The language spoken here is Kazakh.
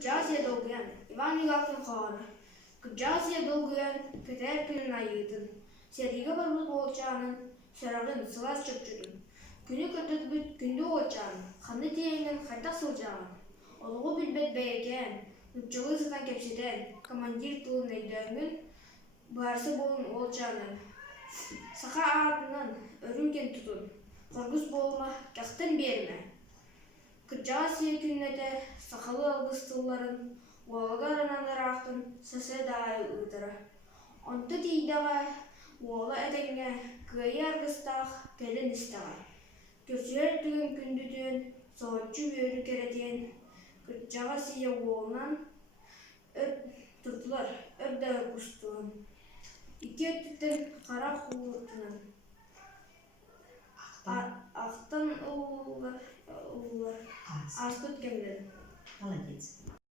Kırcaasiye dolguyan Ivan Yugak'ın xağına. Kırcaasiye dolguyan Peter Pilin ayıydın. Seriga barбыз болчанын, сörағын сылас чөпчүдүн. Күнү көтөтбүт күндү очан, ханны тиеңин хайдак сылжагын. Олугу билбет бейекен, үпчөгү сытан кепсиден, командир тылын өйдөңүн, барсы болун олчанын. Саха аатынан өрүлген тутун, коргус болма кяхтын берме. Кырджаасия күннете сахалы алгыстылларын, уолагар аналар ақтын сасы даай ыдыра. Онты тейдага уола этеңе кыйы аргыстах келин истага. Көрсүлер түгін күндүтүн соочу бөрү керетен Кырджаасия уолунан турдулар өбдөгө кустуун. Ики өттүктен кара хуулутунан. Ақтан улуулар аспыт кемден. Молодец.